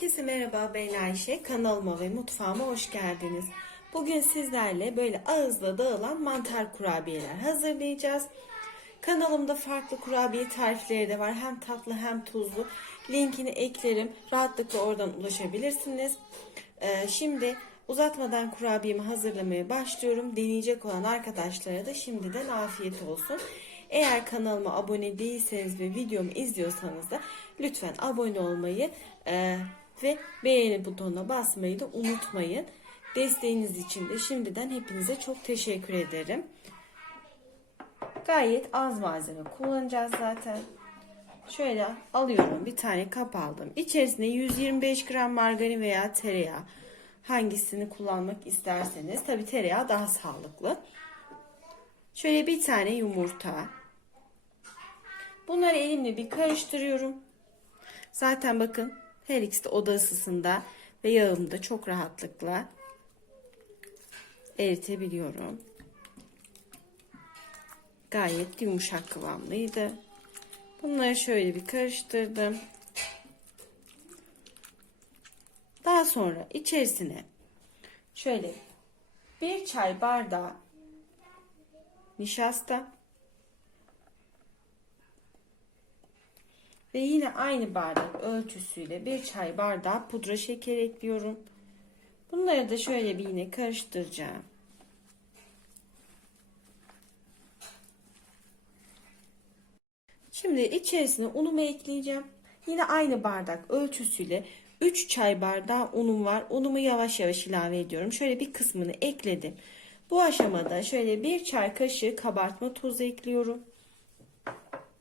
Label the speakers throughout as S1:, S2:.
S1: Herkese merhaba ben Ayşe. Kanalıma ve mutfağıma hoş geldiniz. Bugün sizlerle böyle ağızda dağılan mantar kurabiyeler hazırlayacağız. Kanalımda farklı kurabiye tarifleri de var. Hem tatlı hem tuzlu. Linkini eklerim. Rahatlıkla oradan ulaşabilirsiniz. Ee, şimdi uzatmadan kurabiyemi hazırlamaya başlıyorum. Deneyecek olan arkadaşlara da şimdiden afiyet olsun. Eğer kanalıma abone değilseniz ve videomu izliyorsanız da lütfen abone olmayı e, ve beğeni butonuna basmayı da unutmayın. Desteğiniz için de şimdiden hepinize çok teşekkür ederim. Gayet az malzeme kullanacağız zaten. Şöyle alıyorum bir tane kap aldım. İçerisine 125 gram margarin veya tereyağı hangisini kullanmak isterseniz. Tabi tereyağı daha sağlıklı. Şöyle bir tane yumurta. Bunları elimle bir karıştırıyorum. Zaten bakın her ikisi de oda ısısında ve yağımda çok rahatlıkla eritebiliyorum. Gayet yumuşak kıvamlıydı. Bunları şöyle bir karıştırdım. Daha sonra içerisine şöyle bir çay bardağı nişasta ve yine aynı bardak ölçüsüyle bir çay bardağı pudra şeker ekliyorum. Bunları da şöyle bir yine karıştıracağım. Şimdi içerisine unumu ekleyeceğim. Yine aynı bardak ölçüsüyle 3 çay bardağı unum var. Unumu yavaş yavaş ilave ediyorum. Şöyle bir kısmını ekledim. Bu aşamada şöyle bir çay kaşığı kabartma tozu ekliyorum.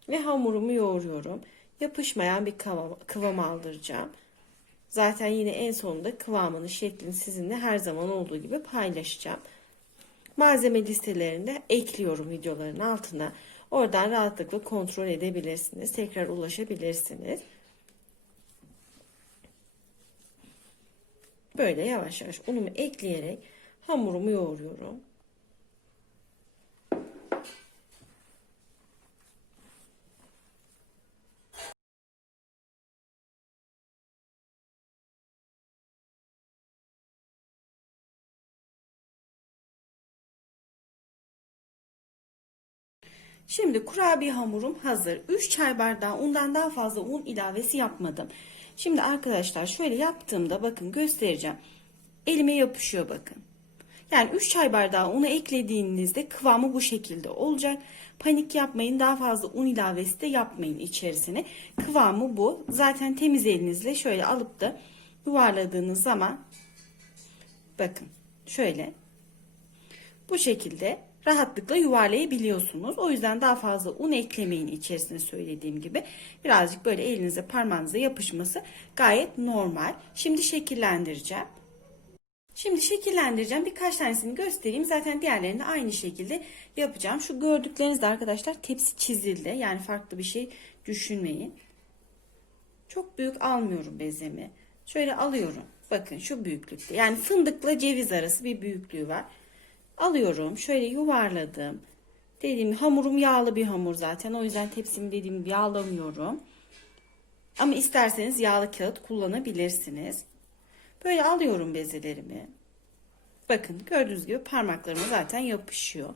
S1: Ve hamurumu yoğuruyorum. Yapışmayan bir kıvam, kıvam aldıracağım. Zaten yine en sonunda kıvamını, şeklini sizinle her zaman olduğu gibi paylaşacağım. Malzeme listelerini de ekliyorum videoların altına. Oradan rahatlıkla kontrol edebilirsiniz. Tekrar ulaşabilirsiniz. Böyle yavaş yavaş unumu ekleyerek hamurumu yoğuruyorum. Şimdi kurabiye hamurum hazır. 3 çay bardağı undan daha fazla un ilavesi yapmadım. Şimdi arkadaşlar şöyle yaptığımda bakın göstereceğim. Elime yapışıyor bakın. Yani 3 çay bardağı unu eklediğinizde kıvamı bu şekilde olacak. Panik yapmayın daha fazla un ilavesi de yapmayın içerisine. Kıvamı bu. Zaten temiz elinizle şöyle alıp da yuvarladığınız zaman bakın şöyle bu şekilde rahatlıkla yuvarlayabiliyorsunuz. O yüzden daha fazla un eklemeyin içerisine söylediğim gibi. Birazcık böyle elinize parmağınıza yapışması gayet normal. Şimdi şekillendireceğim. Şimdi şekillendireceğim. Birkaç tanesini göstereyim. Zaten diğerlerini aynı şekilde yapacağım. Şu gördükleriniz de arkadaşlar tepsi çizildi. Yani farklı bir şey düşünmeyin. Çok büyük almıyorum bezemi. Şöyle alıyorum. Bakın şu büyüklükte. Yani fındıkla ceviz arası bir büyüklüğü var. Alıyorum. Şöyle yuvarladım. Dediğim hamurum yağlı bir hamur zaten. O yüzden tepsimi dediğim gibi yağlamıyorum. Ama isterseniz yağlı kağıt kullanabilirsiniz. Böyle alıyorum bezelerimi. Bakın gördüğünüz gibi parmaklarıma zaten yapışıyor.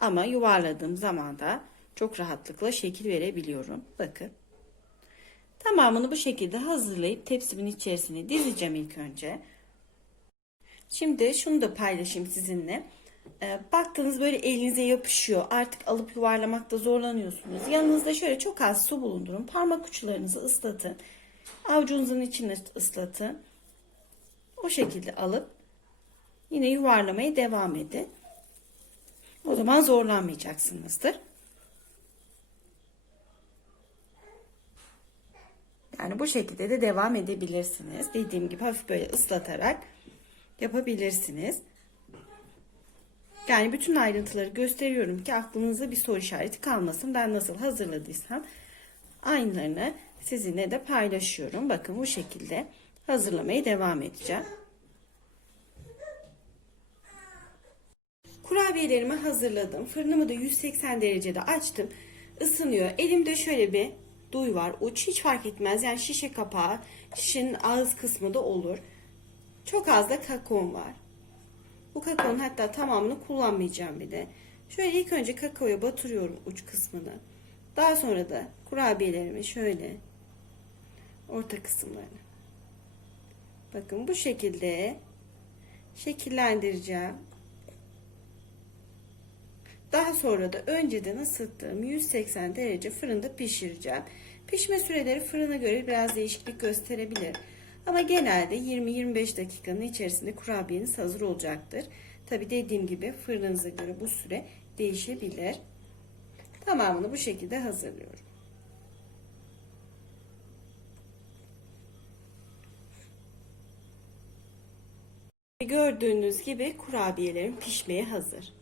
S1: Ama yuvarladığım zaman da çok rahatlıkla şekil verebiliyorum. Bakın. Tamamını bu şekilde hazırlayıp tepsimin içerisine dizeceğim ilk önce. Şimdi şunu da paylaşayım sizinle. Ee, baktınız böyle elinize yapışıyor. Artık alıp yuvarlamakta zorlanıyorsunuz. Yanınızda şöyle çok az su bulundurun. Parmak uçlarınızı ıslatın. Avucunuzun içini ıslatın. O şekilde alıp yine yuvarlamaya devam edin. O zaman zorlanmayacaksınızdır. Yani bu şekilde de devam edebilirsiniz. Dediğim gibi hafif böyle ıslatarak yapabilirsiniz. Yani bütün ayrıntıları gösteriyorum ki aklınıza bir soru işareti kalmasın. Ben nasıl hazırladıysam aynılarını sizinle de paylaşıyorum. Bakın bu şekilde hazırlamaya devam edeceğim. Kurabiyelerimi hazırladım. Fırınımı da 180 derecede açtım. Isınıyor. Elimde şöyle bir duy var. Uç hiç fark etmez. Yani şişe kapağı şişenin ağız kısmı da olur. Çok az da kakaom var. Bu kakaonun hatta tamamını kullanmayacağım bir de. Şöyle ilk önce kakaoya batırıyorum uç kısmını. Daha sonra da kurabiyelerimi şöyle orta kısımlarını. Bakın bu şekilde şekillendireceğim. Daha sonra da önceden ısıttığım 180 derece fırında pişireceğim. Pişme süreleri fırına göre biraz değişiklik gösterebilir. Ama genelde 20-25 dakikanın içerisinde kurabiyeniz hazır olacaktır. Tabi dediğim gibi fırınınıza göre bu süre değişebilir. Tamamını bu şekilde hazırlıyorum. Gördüğünüz gibi kurabiyelerim pişmeye hazır.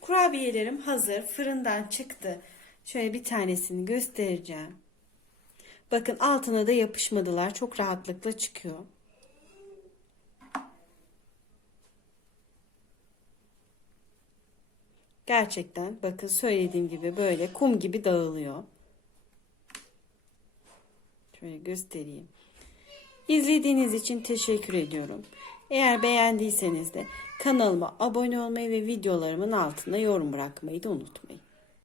S1: Kurabiyelerim hazır. Fırından çıktı. Şöyle bir tanesini göstereceğim. Bakın altına da yapışmadılar. Çok rahatlıkla çıkıyor. Gerçekten bakın söylediğim gibi böyle kum gibi dağılıyor. Şöyle göstereyim. İzlediğiniz için teşekkür ediyorum. Eğer beğendiyseniz de kanalıma abone olmayı ve videolarımın altına yorum bırakmayı da unutmayın.